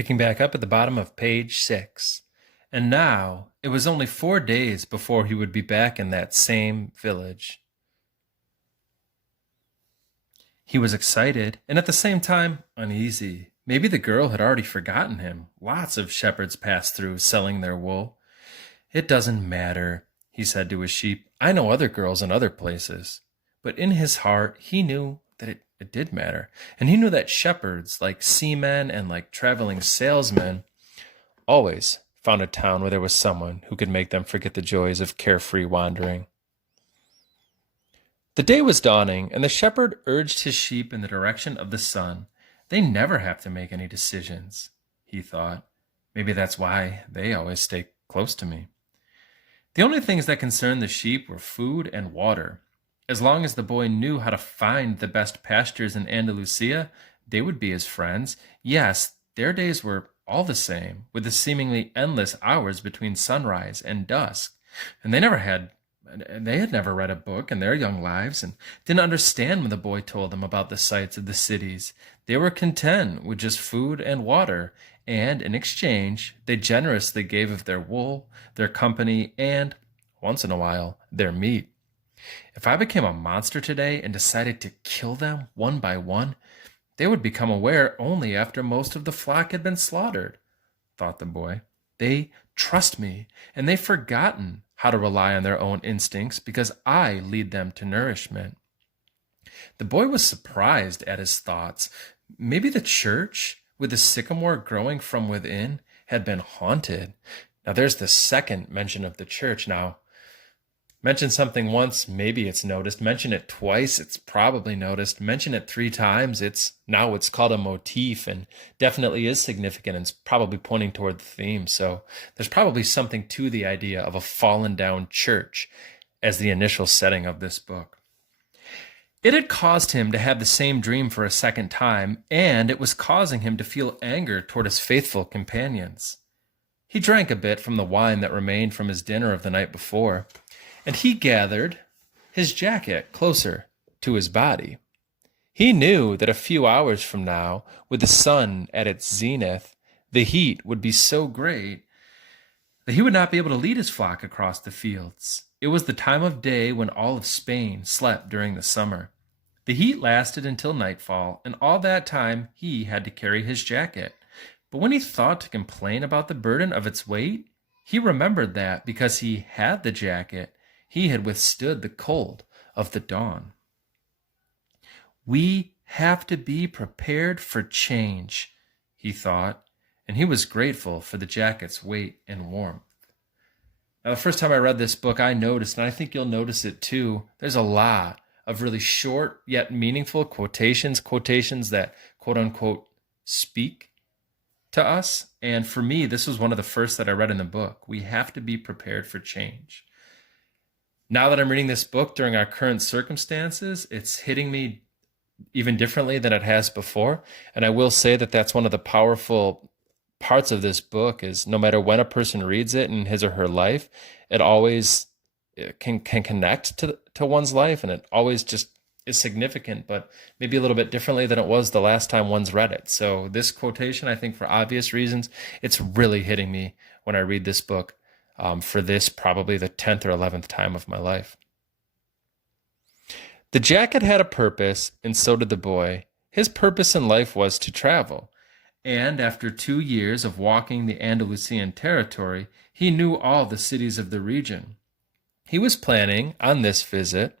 picking back up at the bottom of page 6. And now it was only 4 days before he would be back in that same village. He was excited and at the same time uneasy. Maybe the girl had already forgotten him. Lots of shepherds passed through selling their wool. "It doesn't matter," he said to his sheep. "I know other girls in other places." But in his heart, he knew that it did matter. And he knew that shepherds, like seamen and like traveling salesmen, always found a town where there was someone who could make them forget the joys of carefree wandering. The day was dawning, and the shepherd urged his sheep in the direction of the sun. They never have to make any decisions, he thought. Maybe that's why they always stay close to me. The only things that concerned the sheep were food and water. As long as the boy knew how to find the best pastures in Andalusia, they would be his friends. Yes, their days were all the same, with the seemingly endless hours between sunrise and dusk. And they had never read a book in their young lives and didn't understand when the boy told them about the sights of the cities. They were content with just food and water, and in exchange, they generously gave of their wool, their company, and, once in a while, their meat. If I became a monster today and decided to kill them one by one, they would become aware only after most of the flock had been slaughtered, thought the boy. They trust me, and they've forgotten how to rely on their own instincts because I lead them to nourishment. The boy was surprised at his thoughts. Maybe the church, with the sycamore growing from within, had been haunted. Now there's the second mention of the church. Now, mention something once, maybe it's noticed. Mention it twice, it's probably noticed. Mention it 3 times, it's called a motif and definitely is significant and it's probably pointing toward the theme. So there's probably something to the idea of a fallen down church as the initial setting of this book. It had caused him to have the same dream for a second time, and it was causing him to feel anger toward his faithful companions. He drank a bit from the wine that remained from his dinner of the night before, and he gathered his jacket closer to his body. He knew that a few hours from now, with the sun at its zenith, the heat would be so great that he would not be able to lead his flock across the fields. It was the time of day when all of Spain slept during the summer. The heat lasted until nightfall, and all that time he had to carry his jacket. But when he thought to complain about the burden of its weight, he remembered that because he had the jacket, he had withstood the cold of the dawn. We have to be prepared for change, he thought, and he was grateful for the jacket's weight and warmth. Now, the first time I read this book, I noticed, and I think you'll notice it too, there's a lot of really short yet meaningful quotations that quote unquote speak to us. And for me, this was one of the first that I read in the book. We have to be prepared for change. Now that I'm reading this book during our current circumstances, it's hitting me even differently than it has before. And I will say that that's one of the powerful parts of this book is no matter when a person reads it in his or her life, it always can connect to one's life, and it always just is significant, but maybe a little bit differently than it was the last time one's read it. So this quotation, I think for obvious reasons, it's really hitting me when I read this book for this probably the 10th or 11th time of my life. The jacket had a purpose, and so did the boy. His purpose in life was to travel. And after 2 years of walking the Andalusian territory, he knew all the cities of the region. He was planning on this visit.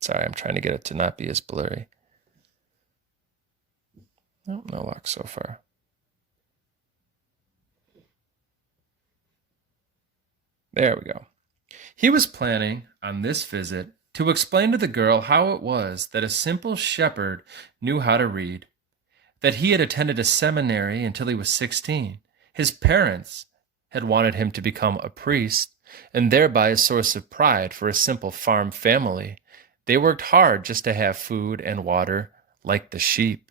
Sorry, I'm trying to get it to not be as blurry. Oh, no luck so far. There we go. He was planning on this visit to explain to the girl how it was that a simple shepherd knew how to read, that he had attended a seminary until he was 16. His parents had wanted him to become a priest, and thereby a source of pride for a simple farm family. They worked hard just to have food and water, like the sheep.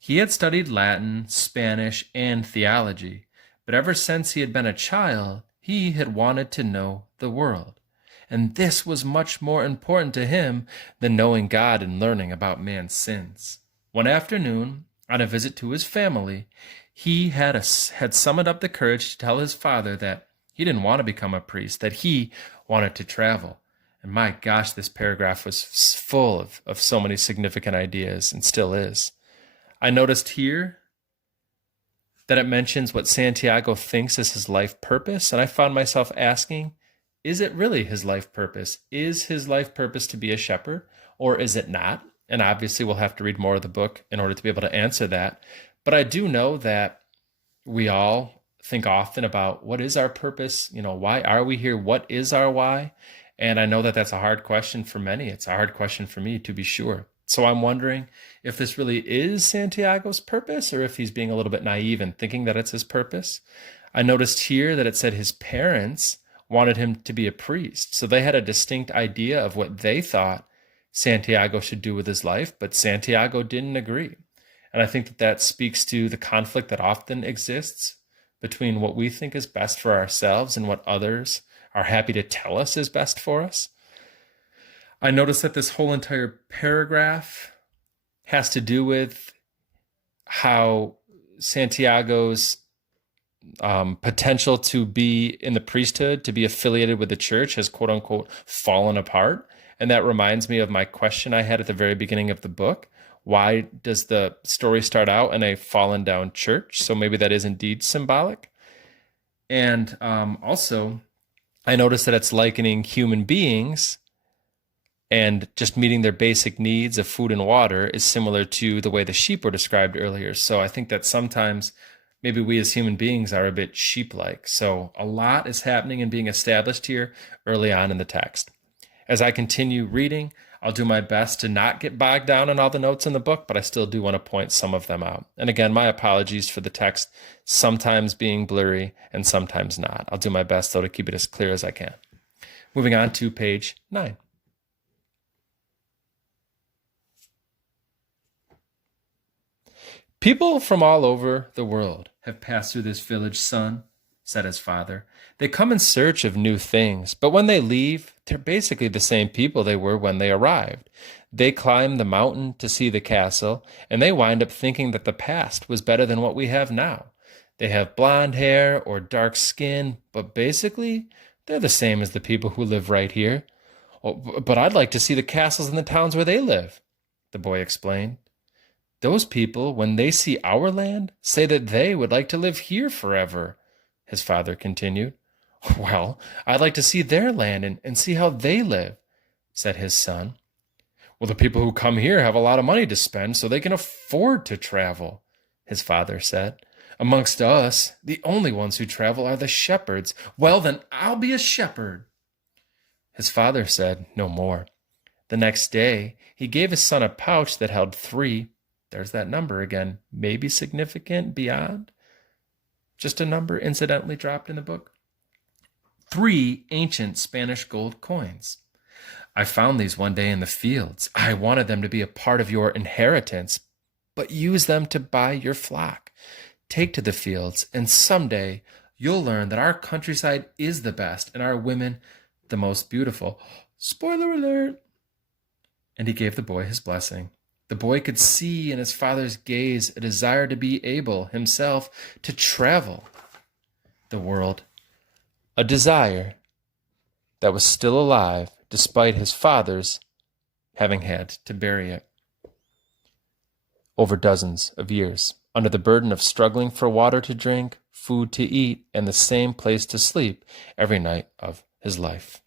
He had studied Latin, Spanish, and theology, but ever since he had been a child, he had wanted to know the world. And this was much more important to him than knowing God and learning about man's sins. One afternoon, on a visit to his family, he had summoned up the courage to tell his father that he didn't want to become a priest, that he wanted to travel. And my gosh, this paragraph was full of so many significant ideas and still is. I noticed here that it mentions what Santiago thinks is his life purpose, and I found myself asking, is it really his life purpose? Is his life purpose to be a shepherd, or is it not? And obviously, we'll have to read more of the book in order to be able to answer that. But I do know that we all think often about what is our purpose? Why are we here? What is our why? And I know that that's a hard question for many. It's a hard question for me, to be sure. So I'm wondering if this really is Santiago's purpose, or if he's being a little bit naive and thinking that it's his purpose. I noticed here that it said his parents wanted him to be a priest. So they had a distinct idea of what they thought Santiago should do with his life, but Santiago didn't agree. And I think that that speaks to the conflict that often exists between what we think is best for ourselves and what others are happy to tell us is best for us. I noticed that this whole entire paragraph has to do with how Santiago's potential to be in the priesthood, to be affiliated with the church, has quote unquote fallen apart. And that reminds me of my question I had at the very beginning of the book. Why does the story start out in a fallen down church? So maybe that is indeed symbolic. And also, I noticed that it's likening human beings and just meeting their basic needs of food and water is similar to the way the sheep were described earlier. So I think that sometimes maybe we as human beings are a bit sheep-like. So a lot is happening and being established here early on in the text. As I continue reading, I'll do my best to not get bogged down in all the notes in the book, but I still do want to point some of them out. And again, my apologies for the text sometimes being blurry and sometimes not. I'll do my best, though, to keep it as clear as I can. Moving on to page 9. People from all over the world have passed through this village, son, said his father. They come in search of new things, but when they leave, they're basically the same people they were when they arrived. They climb the mountain to see the castle, and they wind up thinking that the past was better than what we have now. They have blonde hair or dark skin, but basically, they're the same as the people who live right here. Oh, but I'd like to see the castles in the towns where they live, the boy explained. Those people, when they see our land, say that they would like to live here forever, his father continued. Well, I'd like to see their land and see how they live, said his son. Well, the people who come here have a lot of money to spend, so they can afford to travel, his father said. Amongst us, the only ones who travel are the shepherds. Well, then I'll be a shepherd. His father said no more. The next day, he gave his son a pouch that held 3. There's that number again, maybe significant beyond. Just a number incidentally dropped in the book. 3 ancient Spanish gold coins. I found these one day in the fields. I wanted them to be a part of your inheritance, but use them to buy your flock. Take to the fields, and someday you'll learn that our countryside is the best and our women the most beautiful. Spoiler alert! And he gave the boy his blessing. The boy could see in his father's gaze a desire to be able himself to travel the world, a desire that was still alive despite his father's having had to bury it over dozens of years, under the burden of struggling for water to drink, food to eat, and the same place to sleep every night of his life.